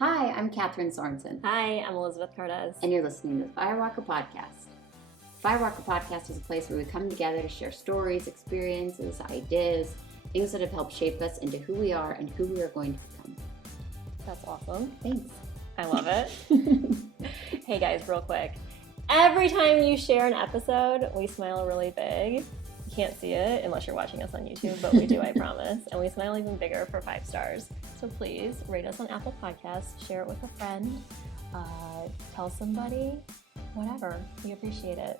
Hi, I'm Katherine Sorensen. Hi, I'm Elizabeth Cortez. And you're listening to the Firewalker Podcast. The Firewalker Podcast is a place where we come together to share stories, experiences, ideas, things that have helped shape us into who we are and who we are going to become. That's awesome. Thanks. I love it. Hey guys, real quick. Every time you share an episode, we smile really big. You can't see it unless you're watching us on YouTube, but we do, I promise. And we smile even bigger for 5 stars. So please rate us on Apple Podcasts, share it with a friend, tell somebody, whatever. We appreciate it.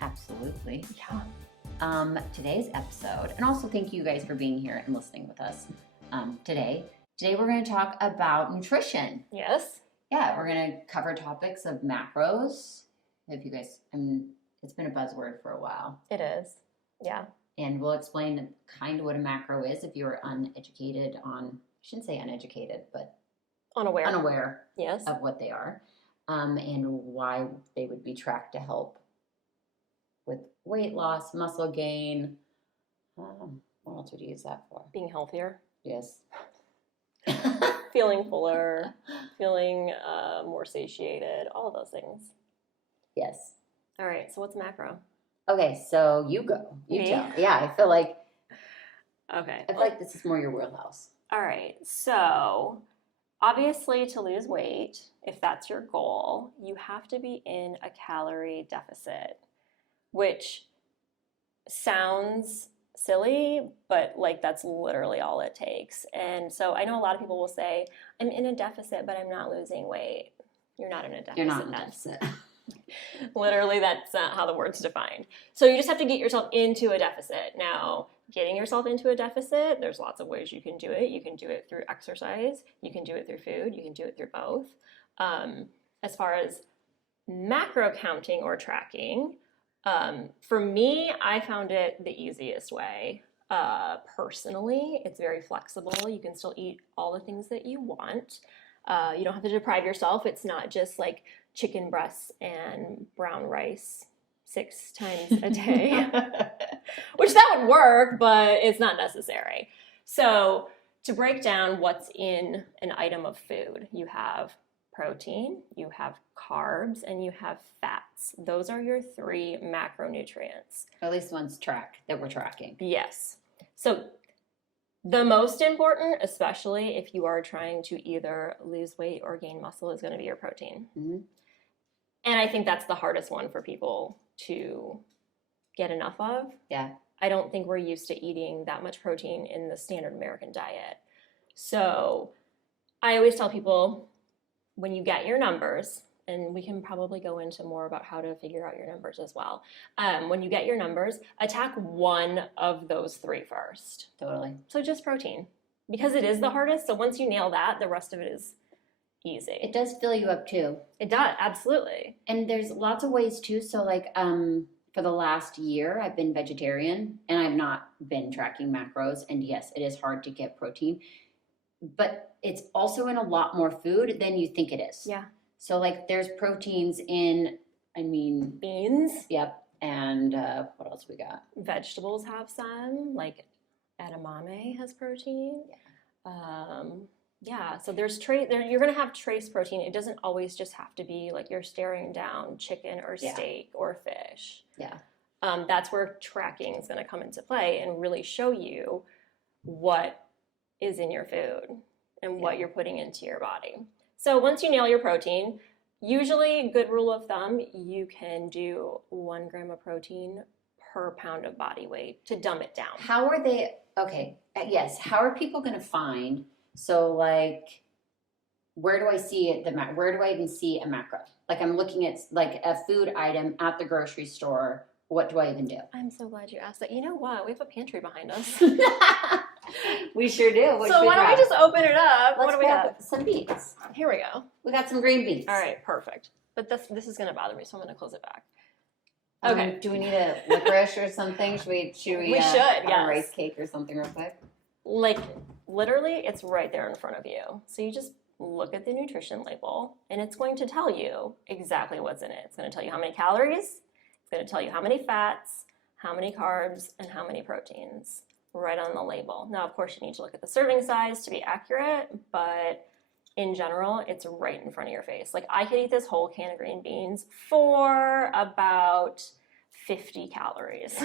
Absolutely. Yeah. Today's episode, and also thank you guys for being here and listening with us today. Today we're going to talk about nutrition. Yes. Yeah, we're going to cover topics of macros. If you guys, it's been a buzzword for a while. It is. Yeah. And we'll explain kind of what a macro is if you're uneducated on, I shouldn't say uneducated, but unaware Yes. of what they are, and why they would be tracked to help with weight loss, muscle gain. What else would you use that for? Being healthier. Yes. Feeling fuller, feeling more satiated, all of those things. Yes. All right, so what's macro? Okay, so you go. You Me? tell. Yeah, I feel like this is more your wheelhouse. All right, so obviously to lose weight, if that's your goal, you have to be in a calorie deficit, which sounds silly, but that's literally all it takes. And so I know a lot of people will say, I'm in a deficit, but I'm not losing weight. You're not in a deficit. You're not in a deficit. Literally, that's not how the word's defined. So you just have to get yourself into a deficit. Now, getting yourself into a deficit, there's lots of ways you can do it. You can do it through exercise. You can do it through food. You can do it through both. As far as macro counting or tracking, for me, I found it the easiest way. Personally, it's very flexible. You can still eat all the things that you want. You don't have to deprive yourself. It's not just like chicken breasts and brown rice 6 times a day, which that would work, but it's not necessary. So to break down what's in an item of food, you have protein, you have carbs, and you have fats. Those are your 3 macronutrients. At least one's that we're tracking. Yes. So the most important, especially if you are trying to either lose weight or gain muscle, is going to be your protein. Mm-hmm. And I think that's the hardest one for people to get enough of. Yeah. I don't think we're used to eating that much protein in the standard American diet. So I always tell people, when you get your numbers, and we can probably go into more about how to figure out your numbers as well. When you get your numbers, attack one of those 3 first. Totally. So just protein, because it is the hardest. So once you nail that, the rest of it is easy. It does fill you up too. It does, absolutely. And there's lots of ways too. So for the last year, I've been vegetarian and I've not been tracking macros. And yes, it is hard to get protein, but it's also in a lot more food than you think it is. Yeah. So there's proteins in, beans. Yep. And what else we got? Vegetables have some, like edamame has protein. Yeah. So there's you're going to have trace protein. It doesn't always just have to be like you're staring down chicken or steak or fish. Yeah. That's where tracking is going to come into play and really show you what is in your food and what you're putting into your body. So once you nail your protein, usually, good rule of thumb, you can do 1 gram of protein per pound of body weight to dumb it down. How are they? Okay. Yes. How are people going to find? So where do I see it? Where do I even see a macro? I'm looking at a food item at the grocery store. What do I even do? I'm so glad you asked that. You know what? We have a pantry behind us. We sure do. So why don't we just open it up? What do we have? Some beets. Here we go. We got some green beets. All right, perfect. But this is going to bother me, so I'm going to close it back. Okay. Do we need a licorice or something? Should we should, have yes. a rice cake or something real quick? Literally, it's right there in front of you. So you just look at the nutrition label, and it's going to tell you exactly what's in it. It's going to tell you how many calories. It's going to tell you how many fats, how many carbs, and how many proteins. Right on the label. Now, of course, you need to look at the serving size to be accurate, but in general, it's right in front of your face. Like I could eat this whole can of green beans for about 50 calories.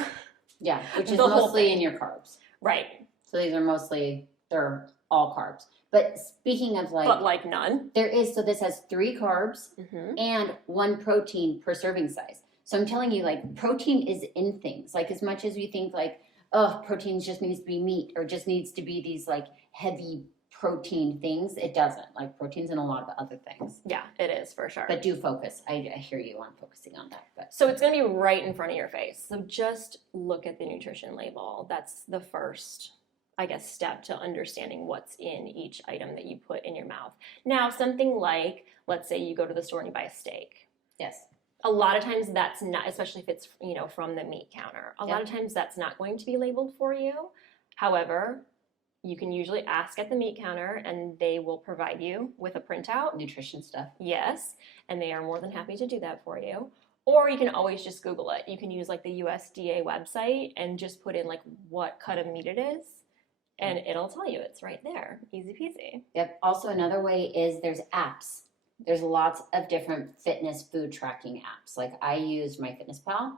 Yeah, which is The whole mostly thing. in your carbs. Right. So these are mostly, they're all carbs. But speaking of But like none. there is, so this has 3 carbs Mm-hmm. and 1 protein per serving size. So I'm telling you, like, protein is in things. Like, as much as we think, like, oh, protein just needs to be meat or just needs to be these, like, heavy protein things, it doesn't. Like, protein's in a lot of other things. Yeah, it is for sure. But do focus. I hear you on focusing on that. But So it's going to be right in front of your face. So just look at the nutrition label. That's the first, I guess, step to understanding what's in each item that you put in your mouth. Now, something like, let's say you go to the store and you buy a steak. yes. A lot of times that's not, especially if it's, from the meat counter, a lot Yep. of times that's not going to be labeled for you. However, you can usually ask at the meat counter and they will provide you with a printout. Nutrition stuff. Yes, and they are more than happy to do that for you. Or you can always just Google it. You can use like the USDA website and just put in like what cut of meat it is, and it'll tell you it's right there. Easy peasy. Yep. Also, another way is there's apps. There's lots of different fitness food tracking apps. Like I used MyFitnessPal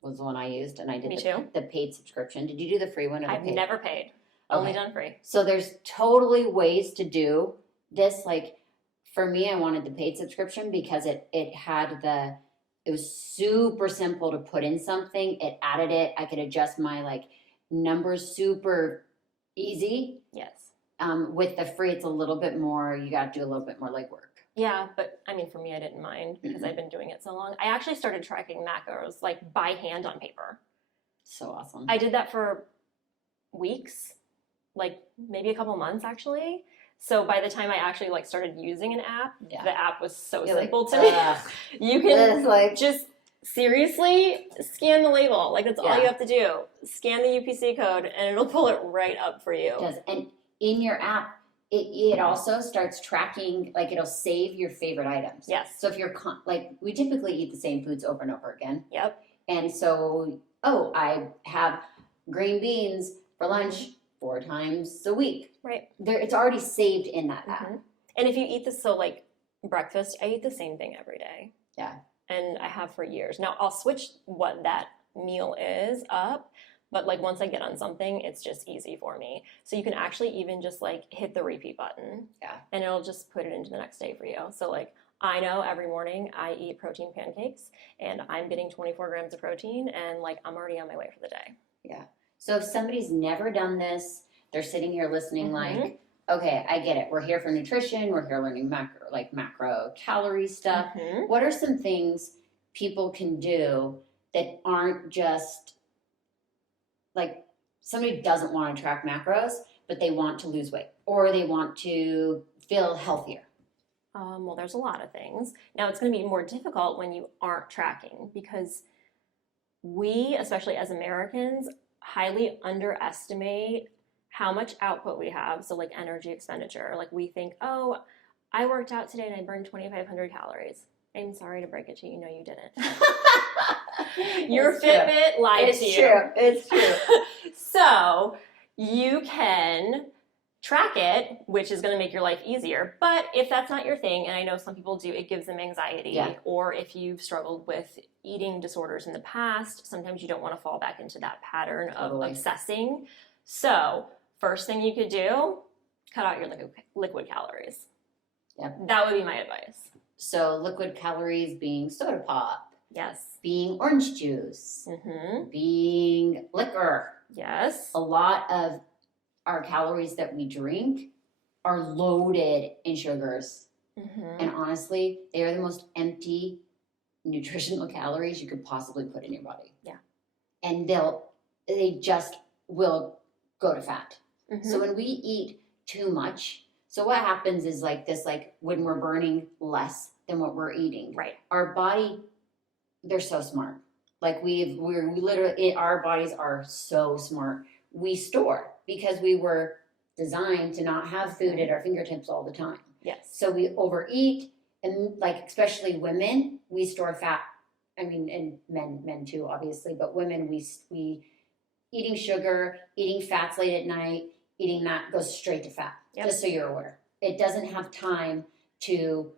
was the one I used, and I did Me too. the paid subscription. Did you do the free one or the I've paid? never paid. Only Okay. done free. So there's totally ways to do this. Like for me, I wanted the paid subscription because it was super simple to put in something. It added it. I could adjust my like numbers super easy. Yes. With the free, it's a little bit more. You got to do a little bit more legwork. Yeah, but I mean, for me, I didn't mind because I've been doing it so long. I actually started tracking macros like by hand on paper. So awesome. I did that for weeks, like maybe a couple months actually. So by the time I actually like started using an app, Yeah. the app was so You're simple like, to me. ugh. You can It's like just seriously scan the label. Like that's all Yeah. you have to do. Scan the UPC code and it'll pull it right up for you. it does. And in your app, it also starts tracking, like it'll save your favorite items. Yes. So if you're like, we typically eat the same foods over and over again. Yep. And so, I have green beans for lunch 4 times a week. Right. It's already saved in that app. Mhm. And if you eat this, so like breakfast, I eat the same thing every day. Yeah. And I have for years. Now I'll switch what that meal is up, but like once I get on something, it's just easy for me. So you can actually even just like hit the repeat button. Yeah. And it'll just put it into the next day for you. So like I know every morning I eat protein pancakes and I'm getting 24 grams of protein and like I'm already on my way for the day. Yeah. So if somebody's never done this, they're sitting here listening like, okay, I get it. We're here for nutrition. We're here learning macro calorie stuff. Mhm. What are some things people can do that aren't just like somebody doesn't want to track macros, but they want to lose weight or they want to feel healthier? Well, there's a lot of things. Now, it's going to be more difficult when you aren't tracking because we, especially as Americans, highly underestimate how much output we have. So, like energy expenditure. Like, we think, oh, I worked out today and I burned 2,500 calories. I'm sorry to break it to you. No, you didn't. Your It's true. Fitbit lied to you. It's true. So, you can track it, which is going to make your life easier. But if that's not your thing, and I know some people do, it gives them anxiety. Yeah. Or if you've struggled with eating disorders in the past, sometimes you don't want to fall back into that pattern Totally. of obsessing. So first thing you could do, cut out your liquid calories. Yep. That would be my advice. So liquid calories being soda pop, Yes. being orange juice, Mm-hmm. being liquor. Yes. A lot of our calories that we drink are loaded in sugars. Mm-hmm. And honestly, they are the most empty nutritional calories you could possibly put in your body. Yeah. And they just will go to fat. Mm-hmm. So when we eat too much, so what happens is like this, like when we're burning less than what we're eating, Right. our body, they're so smart. Like we literally, our bodies are so smart. We store because we were designed to not have food at our fingertips all the time. Yes. So we overeat, and like especially women, we store fat. I mean, and men too, obviously, but women, we eating sugar, eating fats late at night, eating that goes straight to fat. Yep. Just so you're aware. it doesn't have time to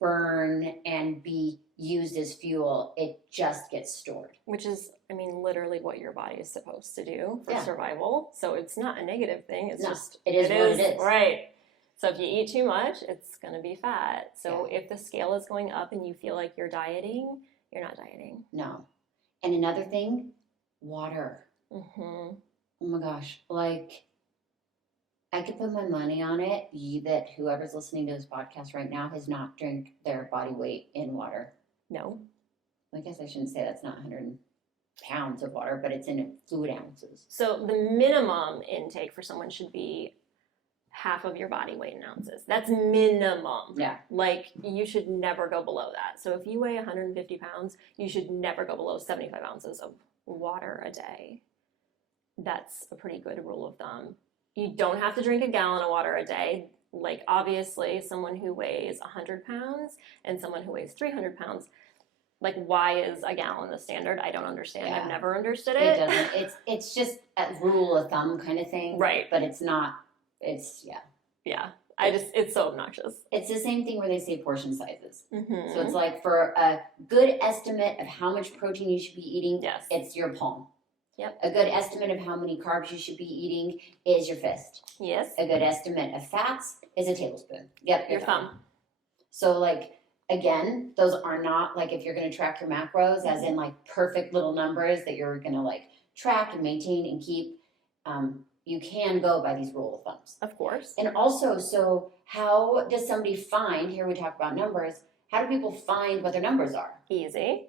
burn and be used as fuel. It just gets stored. Which is, I mean, literally what your body is supposed to do for Yeah. survival. So it's not a negative thing. It's No, just it is what it is. Right. So if you eat too much, it's going to be fat. So if the scale is going up and you feel like you're dieting, you're not dieting. No. And another thing, water. Mm-hmm. Oh my gosh. Like, I could put my money on it that whoever's listening to this podcast right now has not drank their body weight in water. No. I guess I shouldn't say that's not 100 pounds of water, but it's in fluid ounces. So the minimum intake for someone should be half of your body weight in ounces. That's minimum. Yeah. Like, you should never go below that. So if you weigh 150 pounds, you should never go below 75 ounces of water a day. That's a pretty good rule of thumb. You don't have to drink a gallon of water a day. Like, obviously, someone who weighs 100 pounds and someone who weighs 300 pounds, like, why is a gallon the standard? I don't understand. Yeah. I've never understood it. It doesn't. It's just a rule of thumb kind of thing. Right. But it's not. It's, Yeah. It's so obnoxious. It's the same thing where they say portion sizes. Mm-hmm. So it's like for a good estimate of how much protein you should be eating, Yes. it's your palm. Yep. A good estimate of how many carbs you should be eating is your fist. Yes. A good estimate of fats is a tablespoon. Yep. Your thumb. So like, again, those are not like if you're going to track your macros as in like perfect little numbers that you're going to like track and maintain and keep. You can go by these rule of thumbs. Of course. And also, so how does somebody find, here we talk about numbers, how do people find what their numbers are? Easy.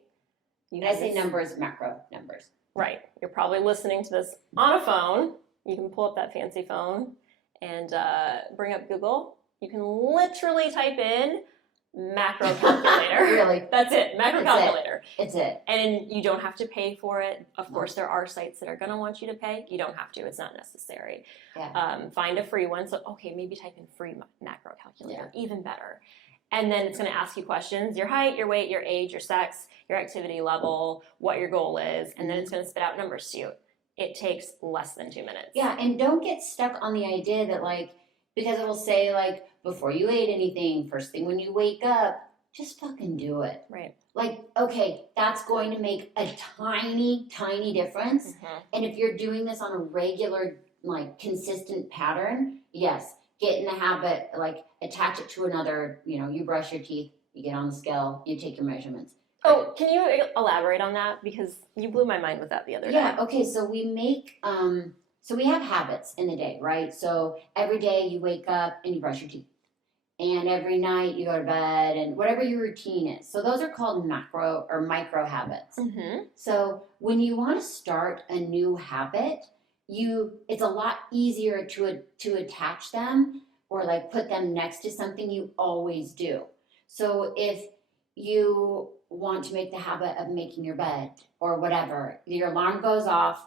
And I say numbers, macro numbers. Right. You're probably listening to this on a phone. You can pull up that fancy phone and bring up Google. You can literally type in macro calculator. Really? That's it. Macro calculator. It's it. And you don't have to pay for it. Of course, there are sites that are going to want you to pay. You don't have to. It's not necessary. Yeah. Find a free one. So, okay, maybe type in free macro calculator. Yeah. Even better. And then it's going to ask you questions, your height, your weight, your age, your sex, your activity level, what your goal is. And then it's going to spit out numbers to you. It takes less than 2 minutes. Yeah, and don't get stuck on the idea that like, because it will say like, before you ate anything, first thing when you wake up, just fucking do it. Right. Like, okay, that's going to make a tiny, tiny difference. Mm-hmm. And if you're doing this on a regular, like, consistent pattern, yes, get in the habit, like, attach it to another, you brush your teeth, you get on the scale, you take your measurements. Oh, can you elaborate on that? Because you blew my mind with that the other day. Yeah, okay, so we make, so we have habits in the day, right? So every day you wake up and you brush your teeth. And every night you go to bed and whatever your routine is. So those are called macro or micro habits. Mm-hmm. So when you want to start a new habit, it's a lot easier to attach them or like put them next to something you always do. So if you want to make the habit of making your bed or whatever, your alarm goes off,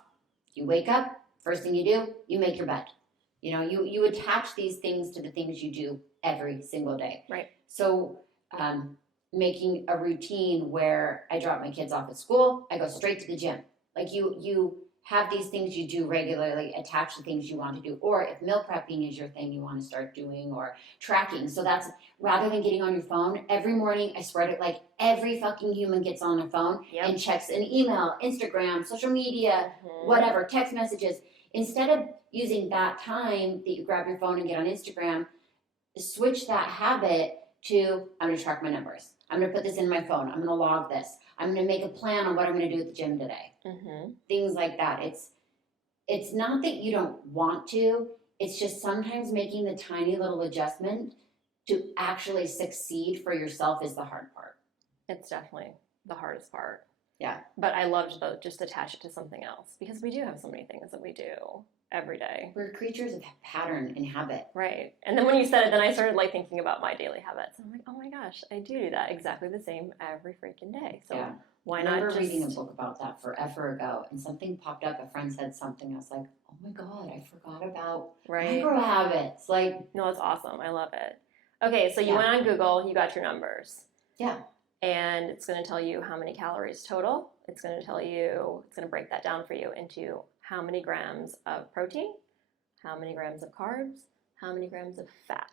you wake up, first thing you do, you make your bed. You attach these things to the things you do every single day. Right. So making a routine where I drop my kids off at school, I go straight to the gym. Like you have these things you do regularly, attach the things you want to do. Or if meal prepping is your thing you want to start doing, or tracking. So that's, rather than getting on your phone, every morning I spread it like every fucking human gets on their phone and checks an email, Instagram, social media, whatever, text messages. Instead of using that time that you grab your phone and get on Instagram, switch that habit to, I'm going to track my numbers. I'm going to put this in my phone. I'm going to log this. I'm going to make a plan on what I'm going to do at the gym today. Mm-hmm. Things like that. It's not that you don't want to. It's just sometimes making the tiny little adjustment to actually succeed for yourself is the hard part. It's definitely the hardest part. Yeah. But I loved just attach it to something else because we do have so many things that we do every day. We're creatures of pattern and habit. Right. And then when you said it, then I started like thinking about my daily habits. I'm like, oh my gosh, I do that exactly the same every freaking day. So why not remember just reading a book about that forever ago, and something popped up. A friend said something. I was like, oh my God, I forgot about micro habits. Like, no, it's awesome. I love it. Okay, so you went on Google, you got your numbers. Yeah. And it's going to tell you how many calories total. It's going to break that down for you into how many grams of protein, how many grams of carbs, how many grams of fat.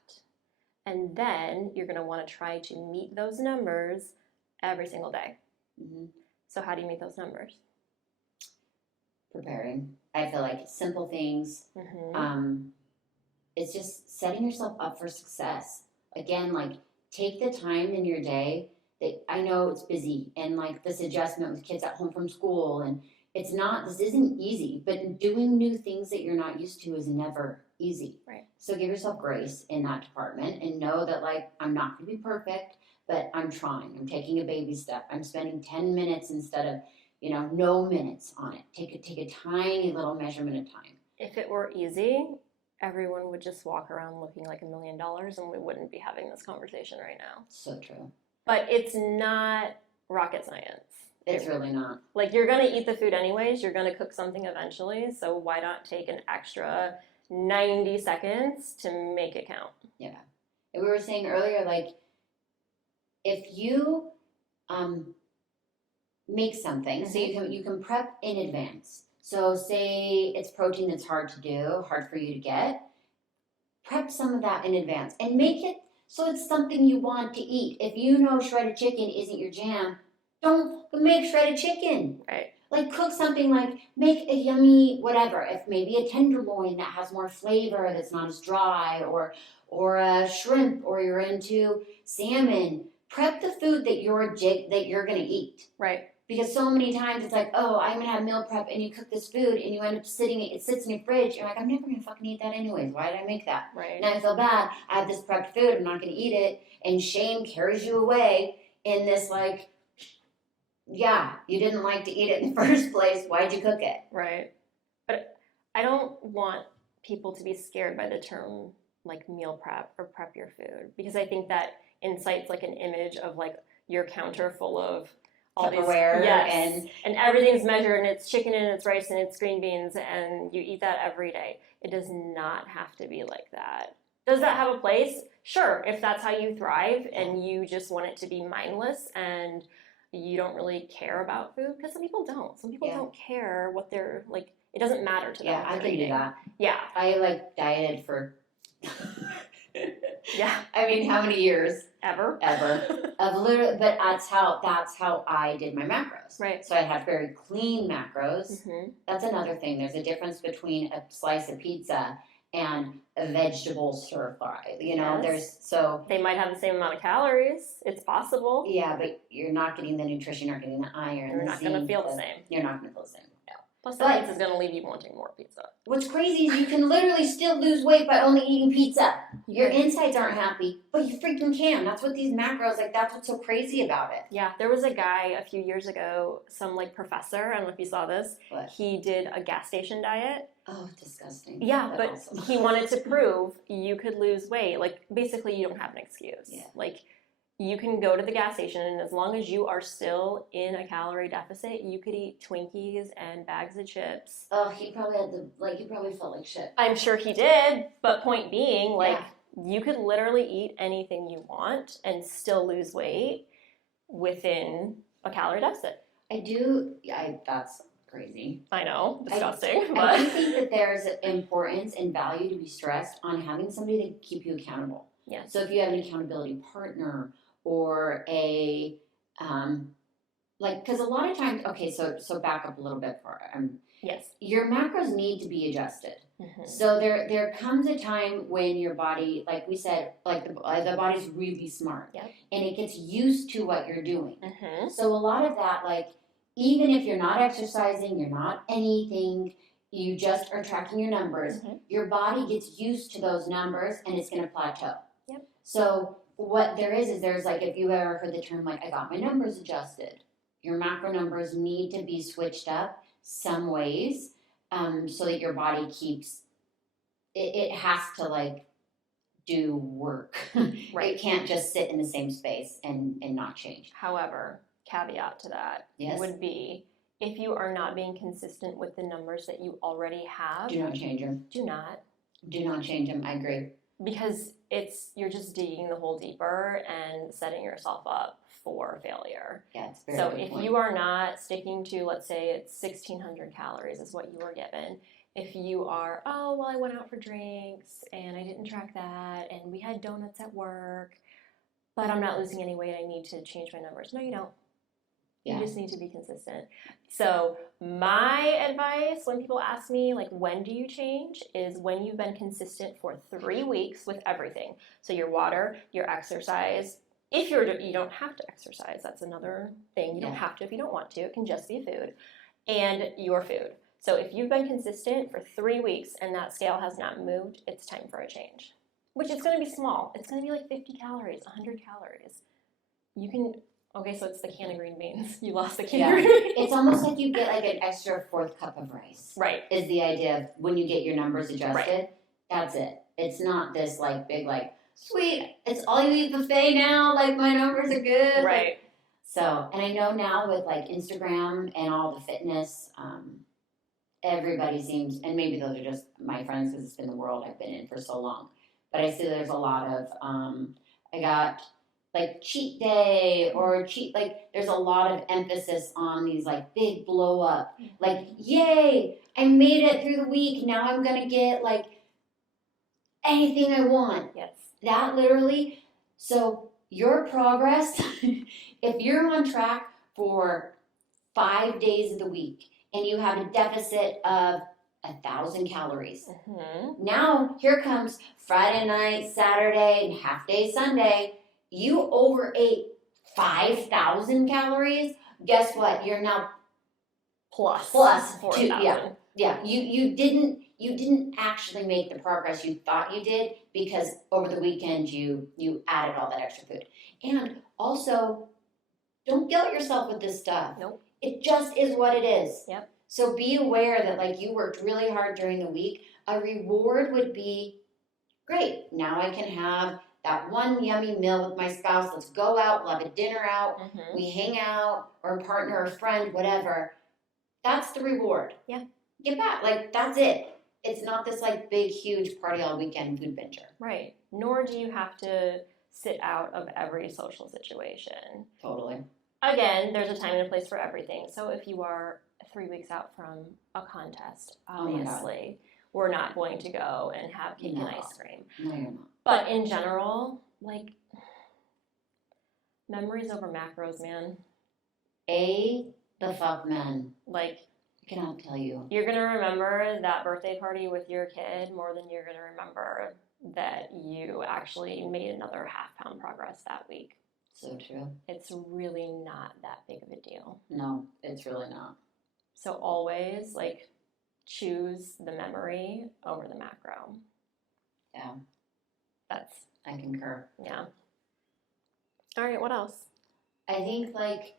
And then you're going to want to try to meet those numbers every single day. Mm-hmm. So how do you meet those numbers? Preparing. I feel like simple things. Mm-hmm. It's just setting yourself up for success. Again, like take the time in your day that I know it's busy and like this adjustment with kids at home from school, and this isn't easy, but doing new things that you're not used to is never easy. Right. So give yourself grace in that department and know that like I'm not going to be perfect, but I'm trying. I'm taking a baby step. I'm spending 10 minutes instead of, no minutes on it. Take a tiny little measurement of time. If it were easy, everyone would just walk around looking like $1 million and we wouldn't be having this conversation right now. So true. But it's not rocket science. It's really not. Like, you're going to eat the food anyways. You're going to cook something eventually. So why not take an extra 90 seconds to make it count? Yeah. And we were saying earlier, like, if you make something, so you can prep in advance. So say it's protein that's hard to do, hard for you to get. Prep some of that in advance and make it so it's something you want to eat. If you know shredded chicken isn't your jam, don't make shredded chicken. Right. Like cook something like make a yummy whatever. If maybe a tenderloin that has more flavor that's not as dry, or a shrimp, or you're into salmon. Prep the food that you're gonna eat. Right. Because so many times it's like, oh, I'm gonna have meal prep, and you cook this food, and you end up it sits in your fridge. You're like, I'm never gonna fucking eat that anyways. Why did I make that? Right. Now I feel bad. I have this prepped food. I'm not gonna eat it, and shame carries you away in this like, yeah, you didn't like to eat it in the first place. Why'd you cook it? Right. But I don't want people to be scared by the term like meal prep or prep your food, because I think that incites like an image of like your counter full of all Tupperware, these, yes, and everything's measured, and it's chicken and it's rice and it's green beans, and you eat that every day. It does not have to be like that. Does that have a place? Sure, if that's how you thrive and you just want it to be mindless and you don't really care about food, because some people don't. Some people don't care what they're like. It doesnesn't matter to them. Yeah, I can do that. Yeah, I like dieted for. Yeah. I mean, how many years? Ever. Of literally, but that's how I did my macros. Right. So I had very clean macros. Mm-hmm. That's another thing. There's a difference between a slice of pizza and a vegetable stir fry. They might have the same amount of calories. It's possible. Yeah, but you're not getting the nutrition, you're not getting the iron. You're not going to feel the same. You're not going to feel the same. No. Plus, the pizza is going to leave you wanting more pizza. What's crazy is you can literally still lose weight by only eating pizza. Your insides aren't happy, but you freaking can. That's what these macros, like, that's what's so crazy about it. Yeah, there was a guy a few years ago, some like professor, I don't know if you saw this. What? He did a gas station diet. Oh, disgusting. Yeah, but awesome. He wanted to prove you could lose weight. Like, basically, you don't have an excuse. Yeah. Like, you can go to the gas station, and as long as you are still in a calorie deficit, you could eat Twinkies and bags of chips. Oh, he probably he probably felt like shit. I'm sure he did, but point being, like, you could literally eat anything you want and still lose weight within a calorie deficit. That's crazy. I know, disgusting. I do think that there's importance and value to be stressed on having somebody to keep you accountable. Yes. So if you have an accountability partner or a, because a lot of times, okay, so back up a little bit for yes. Your macros need to be adjusted. Mm-hmm. So there comes a time when your body, like we said, like the body's really smart. Yep. And it gets used to what you're doing. Mm-hmm. So a lot of that, like, even if you're not exercising, you're not anything, you just are tracking your numbers, your body gets used to those numbers and it's going to plateau. Yep. So what there's like, if you ever heard the term, like, I got my numbers adjusted, your macro numbers need to be switched up some ways so that your body keeps, it has to, like, do work. Right. It can't just sit in the same space and not change. However, caveat to that would be, if you are not being consistent with the numbers that you already have, Do not change them. Do not change them. I agree. Because you're just digging the hole deeper and setting yourself up for failure. Yeah, it's very so good if point. you are not sticking to, let's say it's 1,600 calories is what you were given, If you are, oh, well, I went out for drinks and I didn't track that and we had donuts at work, but I'm not losing any weight, I need to change my numbers. No, you don't. You Yeah. just need to be consistent. So my advice when people ask me, like, when do you change, is when you've been consistent for 3 weeks with everything. So your water, your exercise. If you don't have to exercise, that's another thing. You don't have to if you don't want to. It can just be food. And your food. So if you've been consistent for 3 weeks and that scale has not moved, it's time for a change. Which is going to be small. It's going to be like 50 calories, 100 calories. You can, okay, so it's the can of green beans. You lost the can of green beans. It's almost like you get like an extra 4th cup of rice. Right. Is the idea of when you get your numbers adjusted, Right. That's it. It's not this like big like, sweet, it's all you eat buffet now, like my numbers are good. Right. Like, so, and I know now with like Instagram and all the fitness, everybody seems, and maybe those are just my friends because it's been the world I've been in for so long, but I see there's a lot of, I got like cheat day or cheat, like there's a lot of emphasis on these like big blow up, like, yay, I made it through the week, now I'm gonna get like anything I want. Yes. That literally, so your progress, if you're on track for 5 days of the week and you have a deficit of 1,000 calories, now here comes Friday night, Saturday, and half day Sunday, you overate 5,000 calories, guess what? You're now plus 4,000. Yeah, you didn't actually make the progress you thought you did because over the weekend you added all that extra food. And also, don't guilt yourself with this stuff. Nope. It just is what it is. Yep. So be aware that like you worked really hard during the week. A reward would be, great, now I can have that one yummy meal with my spouse. Let's go out, we'll have a dinner out, we hang out, or a partner or friend, whatever. That's the reward. Yeah. Get back. Like, that's it. It's not this, like, big, huge party all weekend food binger. Right. Nor do you have to sit out of every social situation. Totally. Again, there's a time and a place for everything. So if you are 3 weeks out from a contest, obviously, we're not going to go and have cake and ice cream. No, you're not. But in general, like, memories over macros, man. The fuck, man. Like, I cannot tell you. you're going to remember that birthday party with your kid more than you're going to remember that you actually made another half-pound progress that week. So true. It's really not that big of a deal. No, it's really not. So always, like, choose the memory over the macro. Yeah. I concur. Yeah. All right, what else? I think, like,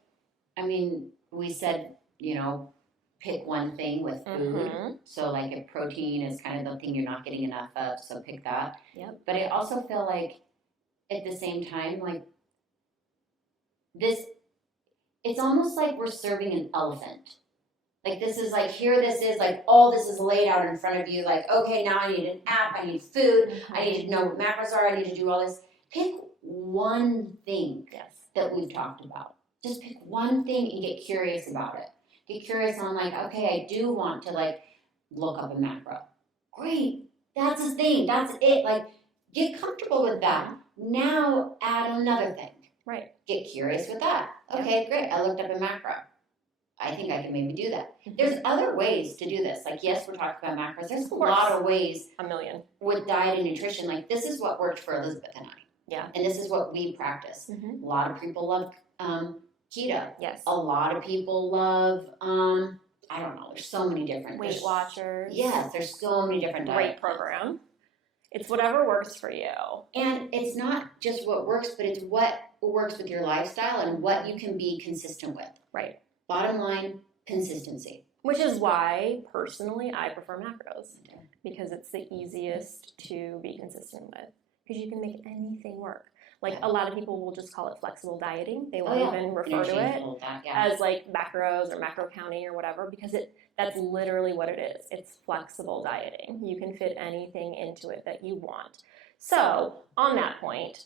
we said, pick one thing with food. So, like, if protein is kind of the thing you're not getting enough of, so pick that. Yep. But I also feel like, at the same time, like, it's almost like we're serving an elephant. Like, this is like, here this is, like, all this is laid out in front of you. Like, okay, now I need an app, I need food, I need to know what macros are, I need to do all this. Pick one thing that we've talked about. Just pick one thing and get curious about it. Get curious on, like, okay, I do want to, like, look up a macro. Great, that's a thing, that's it. Like, get comfortable with that. Now add another thing. Right. Get curious with that. Okay, great, I looked up a macro. I think I can maybe do that. There's other ways to do this. Like, yes, we're talking about macros. There's a lot of ways. A million. With diet and nutrition. Like, this is what worked for Elizabeth and I. Yeah. And this is what we practice. A lot of people love keto. Yes. A lot of people love, I don't know, there's so many different. Weight Watchers. Yes, there's so many different Great program. It's whatever works for you. And it's not just what works, but it's what works with your lifestyle and what you can be consistent with. Right. Bottom line, consistency. Which is why, personally, I prefer macros. Because it's the easiest to be consistent with. Because you can make anything work. Like, a lot of people will just call it flexible dieting. They won't even refer to it as, like, macros or macro counting or whatever. Because that's literally what it is. It's flexible dieting. You can fit anything into it that you want. So, on that point,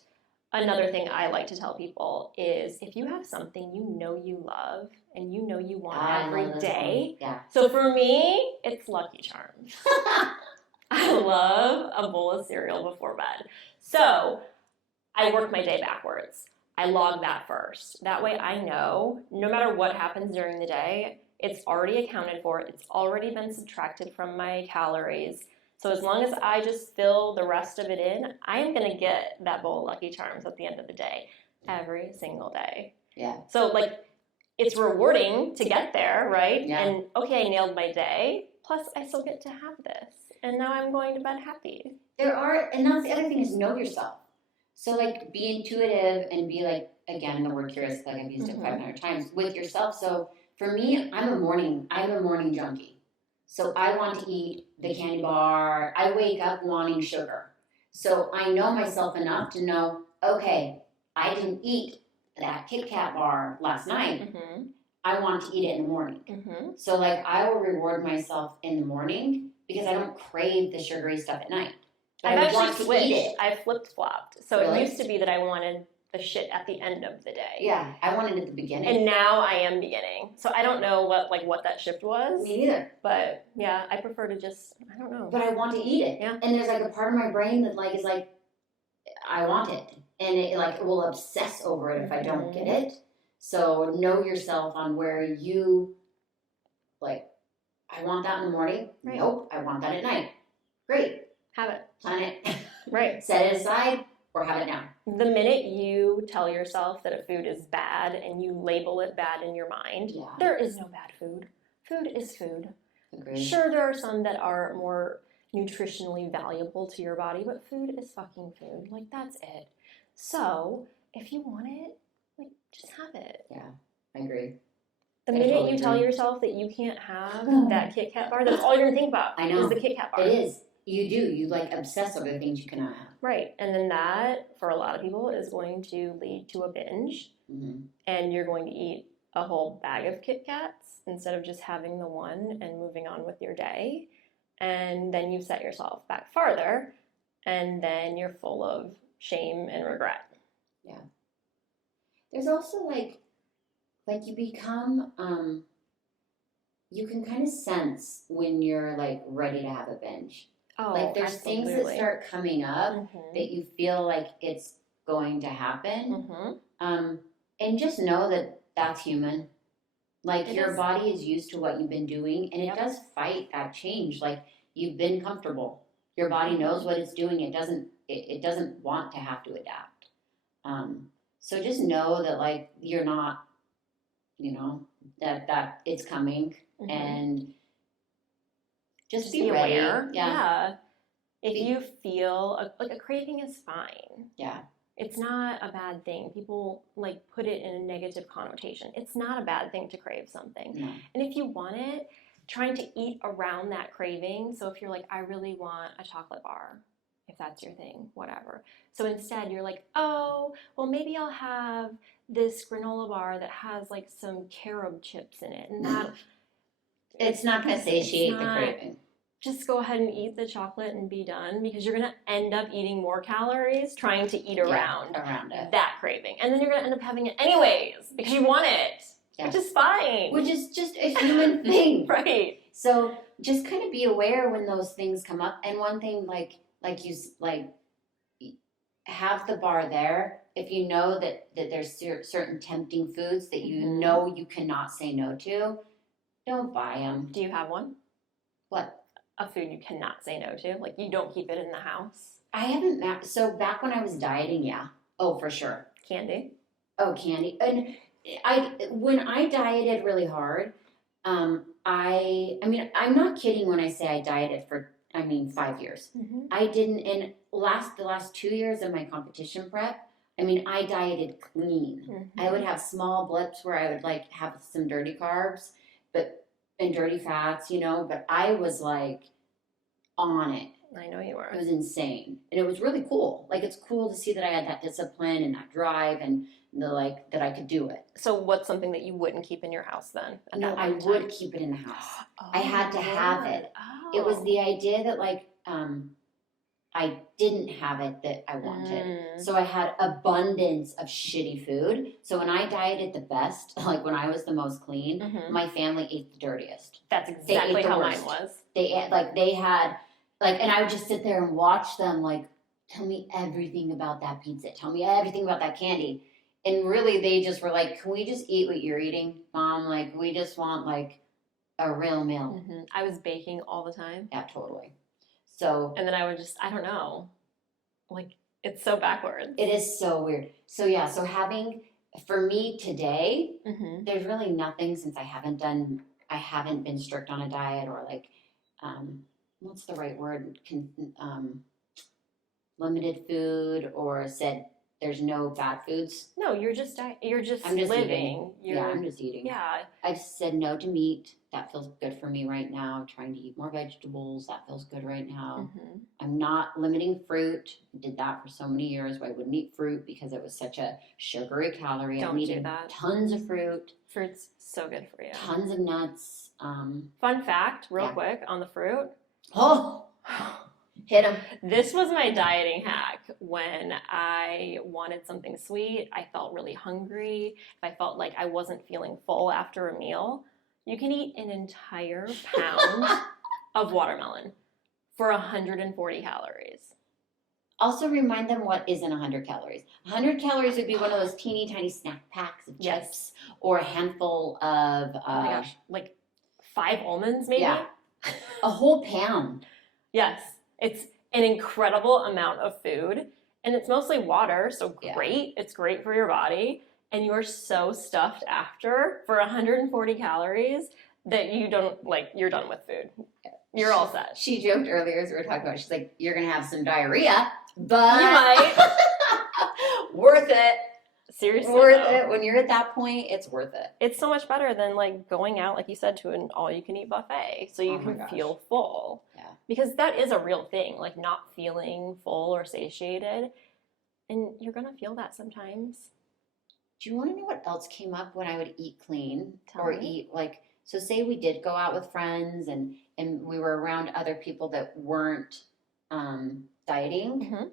another thing I like to tell people is if you have something you love and you want I every love this day. one. Yeah. So for me, it's Lucky Charms. I love a bowl of cereal before bed. So I work my day backwards. I log that first. That way I know no matter what happens during the day, it's already accounted for. It's already been subtracted from my calories. So as long as I just fill the rest of it in, I am going to get that bowl of Lucky Charms at the end of the day, every single day. Yeah. So like, it's rewarding to get there, right? Yeah. And okay, I nailed my day. Plus, I still get to have this. And now I'm going to bed happy. And that's the other thing is know yourself. So like be intuitive and be like, again, the word curious, like I've used it 500 times with yourself. So for me, I'm a morning junkie. So I want to eat the candy bar. I wake up wanting sugar. So I know myself enough to know, okay, I didn't eat that Kit Kat bar last night. Mm-hmm. I want to eat it in the morning. Mm-hmm. So like I will reward myself in the morning because I don't crave the sugary stuff at night. I've I want actually to eat switched. it. I flipped-flopped. So Really? it used to be that I wanted the shit at the end of the day. Yeah, I wanted it at the beginning. And now I am beginning. So I don't know what that shift was. Me neither. But yeah, I prefer to just, I don't know. But I want to eat it. Yeah. And there's like a part of my brain that like is like, I want it. And it like will obsess over it if I don't get it. So know yourself on where you like, I want that in the morning. Right. Nope, I want that at night. Great. Have it. Plan it. Right. Set it aside or have it now. The minute you tell yourself that a food is bad and you label it bad in your mind, Yeah. there is no bad food. Food is food. Agreed. Sure, there are some that are more nutritionally valuable to your body, but food is fucking food. Like, that's it. So, if you want it, like, just have it. Yeah, I agree. The I minute totally you tell agree. yourself that you can't have that Kit Kat bar, that's all you're gonna think about. I know. Is the Kit Kat bar. It is. You do. You like obsess over the things you cannot have. Right. And then that, for a lot of people, is going to lead to a binge. Mm-hmm. And you're going to eat a whole bag of Kit Kats instead of just having the one and moving on with your day. And then you set yourself back farther, and then you're full of shame and regret. Yeah. There's also like you become, you can kind of sense when you're like ready to have a binge. Oh, Like there's things that absolutely. start coming up Mhm. that you feel like it's going to happen. Mhm. And just know that that's human. Like It your is. body is used to what you've been doing and it Yep. does fight that change. Like you've been comfortable. Your body knows what it's doing. It doesn't want to have to adapt. So just know that like you're not, that it's coming Mhm. and just Just be be ready. aware. Yeah. If you feel like a craving is fine. Yeah. It's not a bad thing. People like put it in a negative connotation. It's not a bad thing to crave something. No. And if you want it, trying to eat around that craving. So if you're like, I really want a chocolate bar, if that's your thing, whatever. So instead you're like, oh, well maybe I'll have this granola bar that has like some carob chips in it. And that It's not going to satiate It's the not. craving. just go ahead and eat the chocolate and be done because you're going to end up eating more calories trying to eat around Around it. that craving. And then you're going to end up having it anyways because you want it, Yeah. which is fine. Which is just a human thing. right. So just kind of be aware when those things come up. And one thing, have the bar there. If you know that there's certain tempting foods that you Mhm. know you cannot say no to, don't buy them. Do you have one? What? A food you cannot say no to? Like you don't keep it in the house? I haven't. So back when I was dieting, yeah. Oh, for sure. Candy? Oh, candy. And when I dieted really hard, I mean, I'm not kidding when I say I dieted for 5 years. Mm-hmm. I didn't, in the last 2 years of my competition prep, I dieted clean. Mm-hmm. I would have small blips where I would like have some dirty carbs, and dirty fats, but I was like on it. I know you It were. was insane. And it was really cool. Like it's cool to see that I had that discipline and that drive and that I could do it. So what's something that you wouldn't keep in your house then? at No, that I point in would time? keep it in the house. Oh, I had to have Lord. it. Oh. It was the idea that I didn't have it that I wanted. Mm. So I had abundance of shitty food. So when I dieted the best, like when I was the most clean, Mm-hmm. my family ate the dirtiest. That's They ate exactly the how worst. mine was. They ate, like they had like, and I would just sit there and watch them like, tell me everything about that pizza. Tell me everything about that candy. And really, they just were like, can we just eat what you're eating, Mom? Like, we just want like a real meal. Mm-hmm. I was baking all the time. Yeah, totally. So, and then I would just, I don't know, like, it's so backwards. It is so weird. So yeah, so having, for me today, Mm-hmm. there's really nothing since I haven't been strict on a diet or like, what's the right word? Limited food or said there's no bad foods. No, you're just I'm just living. eating. Yeah, I'm just eating. Yeah. I just said no to meat. That feels good for me right now. I'm trying to eat more vegetables. That feels good right now. Mm-hmm. I'm not limiting fruit. I did that for so many years where I wouldn't eat fruit because it was such a sugary calorie. Don't I'm do eating that. tons of fruit. Fruit's so good for you. Tons of nuts. Fun fact, real quick, on the fruit. Oh, hit them. This was my dieting hack when I wanted something sweet. I felt really hungry. If I felt like I wasn't feeling full after a meal, you can eat an entire pound of watermelon for 140 calories. Also remind them what isn't 100 calories. 100 calories would be one of those teeny tiny snack packs of chips or a handful of... oh my gosh, like 5 almonds maybe? Yeah. A whole pound. Yes. It's an incredible amount of food, and it's mostly water, so great. Yeah. It's great for your body, and you're so stuffed after for 140 calories that you don't, like, you're done with food. You're all set. She joked earlier as we were talking about, she's like, you're going to have some diarrhea, but... You might. Worth it. Seriously, worth it. When you're at that point, it's worth it. It's so much better than like going out, like you said, to an all-you-can-eat buffet, so you can feel full. Yeah. Because that is a real thing, like not feeling full or satiated, and you're gonna feel that sometimes. Do you want to know what else came up when I would eat clean Tell or me. eat like? So say we did go out with friends and we were around other people that weren't dieting. Mm-hmm.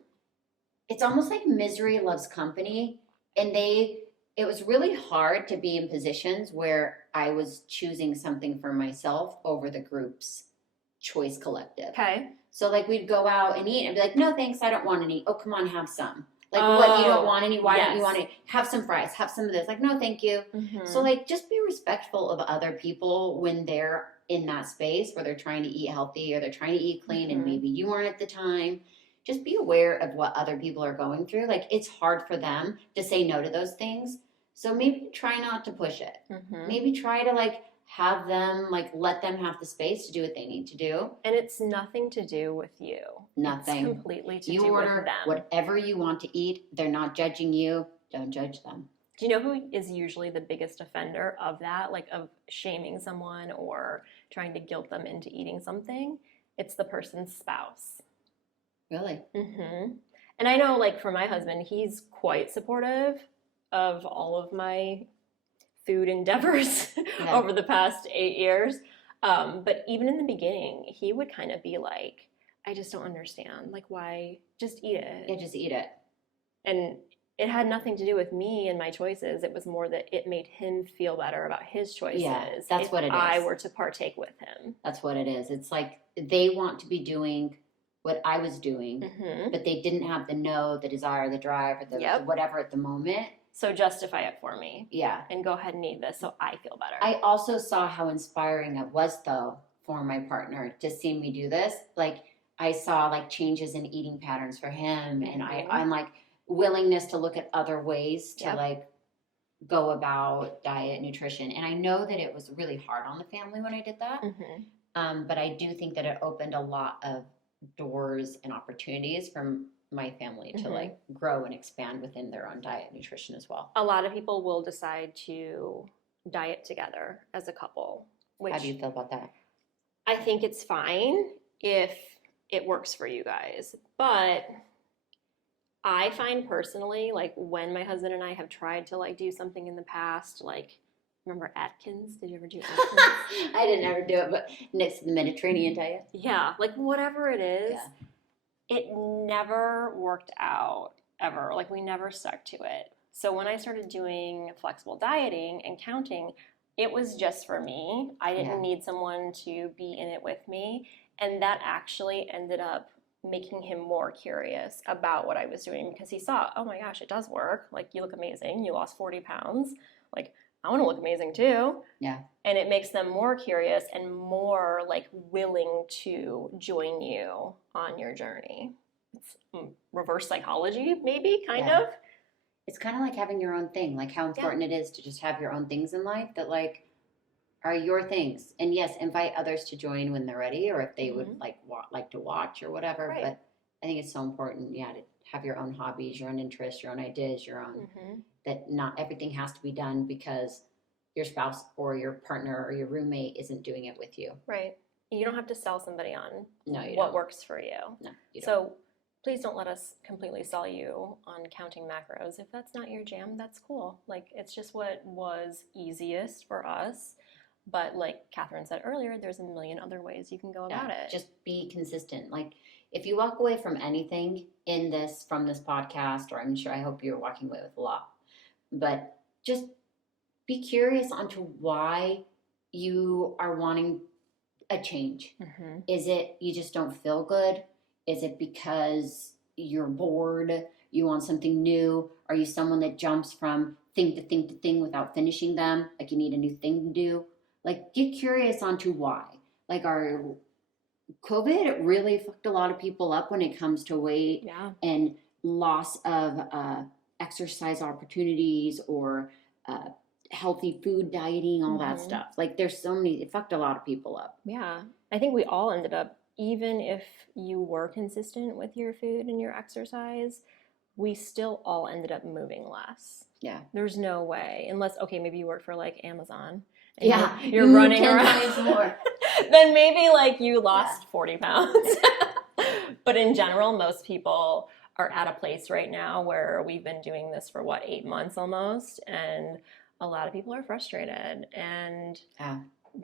It's almost like misery loves company. And it was really hard to be in positions where I was choosing something for myself over the group's choice collective. Okay. So like we'd go out and eat and be like, no, thanks, I don't want any. Oh, come on, have some. Like, what, you don't want any? Why don't you want any? Have some fries, have some of this. Like, no, thank you. Mm-hmm. So like, just be respectful of other people when they're in that space where they're trying to eat healthy or they're trying to eat clean and maybe you weren't at the time. Just be aware of what other people are going through. Like, it's hard for them to say no to those things. So maybe try not to push it. Mm-hmm. Maybe try to like have them, like let them have the space to do what they need to do. And it's nothing to do with you. Nothing. It's completely to you do with order them. whatever you want to eat. They're not judging you. Don't judge them. Do you know who is usually the biggest offender of that? Like of shaming someone or trying to guilt them into eating something? It's the person's spouse. Really? Mm-hmm. And I know, like, for my husband, he's quite supportive of all of my food endeavors over the past 8 years. But even in the beginning, he would kind of be like, I just don't understand. Like, why? Just eat it. Yeah, just eat it. And it had nothing to do with me and my choices. It was more that it made him feel better about his choices. Yeah, that's what it is. I were to partake with him. That's what it is. It's like they want to be doing what I was doing, but they didn't have the know, the desire, the drive, or the whatever at the moment. So justify it for me. Yeah. And go ahead and eat this so I feel better. I also saw how inspiring it was, though, for my partner to see me do this. Like, I saw, like, changes in eating patterns for him, and I'm, like, willingness to look at other ways to, like, go about diet, nutrition. And I know that it was really hard on the family when I did that, but I do think that it opened a lot of doors and opportunities for my family to like grow and expand within their own diet and nutrition as well. A lot of people will decide to diet together as a couple. Which how do you feel about that? I think it's fine if it works for you guys. But I find personally, like when my husband and I have tried to like do something in the past, like remember Atkins? Did you ever do Atkins? I didn't ever do it, but next to the Mediterranean diet. Yeah, like whatever it is, it never worked out ever. Like we never stuck to it. So when I started doing flexible dieting and counting, it was just for me. I didn't need someone to be in it with me. And that actually ended up making him more curious about what I was doing because he saw, oh my gosh, it does work. Like, you look amazing. You lost 40 pounds. Like, I want to look amazing too. Yeah. And it makes them more curious and more like willing to join you on your journey. It's reverse psychology, maybe, kind of. It's kind of like having your own thing, like how important it is to just have your own things in life that like are your things. And yes, invite others to join when they're ready or if they would like to watch or whatever. Right. But I think it's so important, to have your own hobbies, your own interests, your own ideas, your own, that not everything has to be done because your spouse or your partner or your roommate isn't doing it with you. Right. You don't have to sell somebody on what don't. Works for you. No, you don't. So please don't let us completely sell you on counting macros. If that's not your jam, that's cool. Like, it's just what was easiest for us. But like Catherine said earlier, there's a million other ways you can go about it. Just be consistent. Like, if you walk away from anything from this podcast, or I hope you're walking away with a lot, but just be curious onto why you are wanting a change. Is it you just don't feel good? Is it because you're bored? You want something new? Are you someone that jumps from thing to thing to thing without finishing them? Like, you need a new thing to do? Like, get curious onto why. Like, our COVID really fucked a lot of people up when it comes to weight and loss of exercise opportunities or healthy food dieting, all that stuff. Like, there's so many, it fucked a lot of people up. Yeah. I think we all ended up, even if you were consistent with your food and your exercise, we still all ended up moving less. Yeah. There's no way, unless, okay, maybe you work for like Amazon. You're running 10 around. times more. Then maybe like you lost 40 pounds. But in general, most people are at a place right now where we've been doing this for 8 months almost. And a lot of people are frustrated and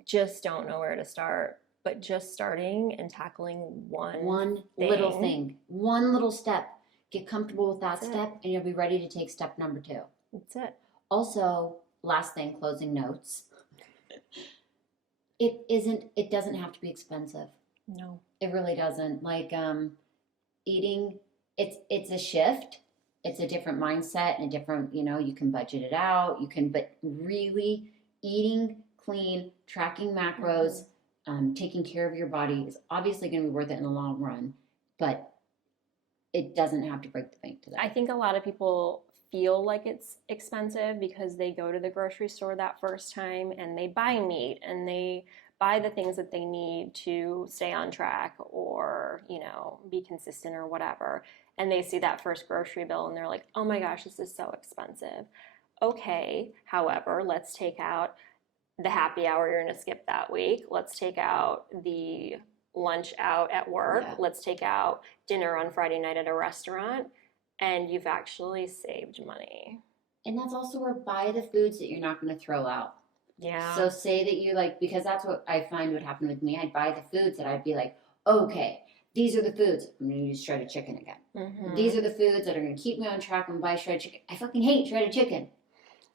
just don't know where to start. But just starting and tackling one little thing, one little step. Get comfortable with that step and you'll be ready to take step number 2. That's it. Also, last thing, closing notes. It doesn't have to be expensive. No. It really doesn't. Like, eating, it's a shift. It's a different mindset and a different, you can budget it out. But really eating clean, tracking macros, taking care of your body is obviously going to be worth it in the long run, but it doesn't have to break the bank to that. I think a lot of people feel like it's expensive because they go to the grocery store that first time and they buy meat and they buy the things that they need to stay on track or, be consistent or whatever. And they see that first grocery bill and they're like, oh my gosh, this is so expensive. Okay, however, let's take out the happy hour you're going to skip that week. Let's take out the lunch out at work. Yeah. Let's take out dinner on Friday night at a restaurant. And you've actually saved money. And that's also where buy the foods that you're not going to throw out. Yeah. So say that you because that's what I find would happen with me. I'd buy the foods that I'd be like, okay, these are the foods. I'm going to use shredded chicken again. These are the foods that are going to keep me on track when I buy shredded chicken. I fucking hate shredded chicken.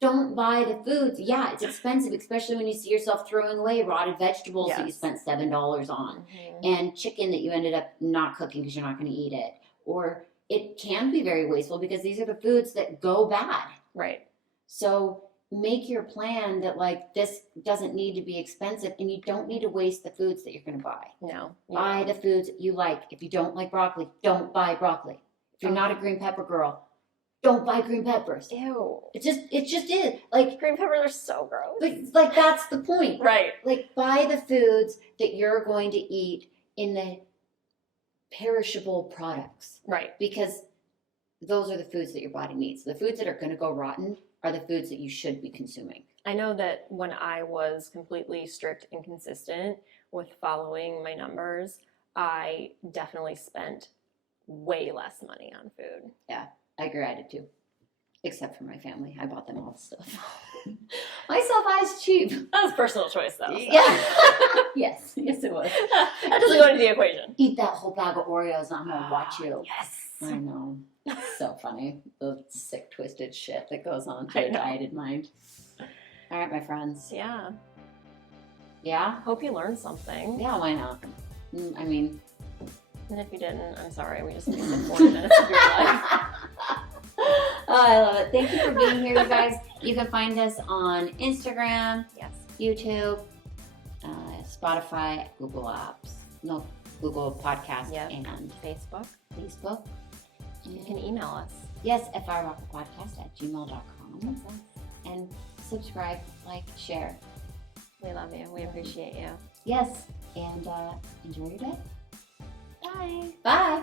Don't buy the foods. Yeah, it's expensive, especially when you see yourself throwing away rotted vegetables that you spent $7 on. And chicken that you ended up not cooking because you're not going to eat it. Or it can be very wasteful because these are the foods that go bad. Right. So make your plan that this doesn't need to be expensive and you don't need to waste the foods that you're going to buy. No. Buy the foods that you like. If you don't like broccoli, don't buy broccoli. If you're not a green pepper girl, don't buy green peppers. Ew. It just is. Green peppers are so gross. But that's the point. Right. Buy the foods that you're going to eat in the perishable products. Right. Because those are the foods that your body needs. The foods that are going to go rotten are the foods that you should be consuming. I know that when I was completely strict and consistent with following my numbers, I definitely spent way less money on food. Yeah, I agree. I did too. Except for my family. I bought them all the stuff. My buys cheap. That was personal choice, though. So. Yeah. Yes, it was. That doesn't go into the equation. Eat that whole bag of Oreos and I'm going to watch you. Yes. I know. It's so funny. The sick, twisted shit that goes on to a dieted mind. All right, my friends. Yeah. Yeah? Hope you learned something. Yeah, why not? I mean... And if you didn't, I'm sorry. We just wasted 40 minutes of your life. Oh, I love it. Thank you for being here, you guys. You can find us on Instagram, Yes. YouTube, Spotify, Google Podcast, Yep. and Facebook. Facebook. You can email us. Yes, firewalkerpodcast@gmail.com. And subscribe, like, share. We love you. We appreciate you. Yes, and enjoy your day. Bye. Bye.